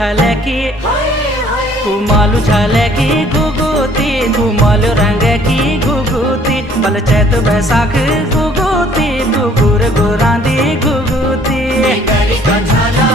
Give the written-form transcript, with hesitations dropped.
झाल्या की कुमालू झाल्या की गुगुती कुमालू रंग की गुगुती बल चैत बैसाख गुगुती गुगुर गुरांदी गुगुती झाला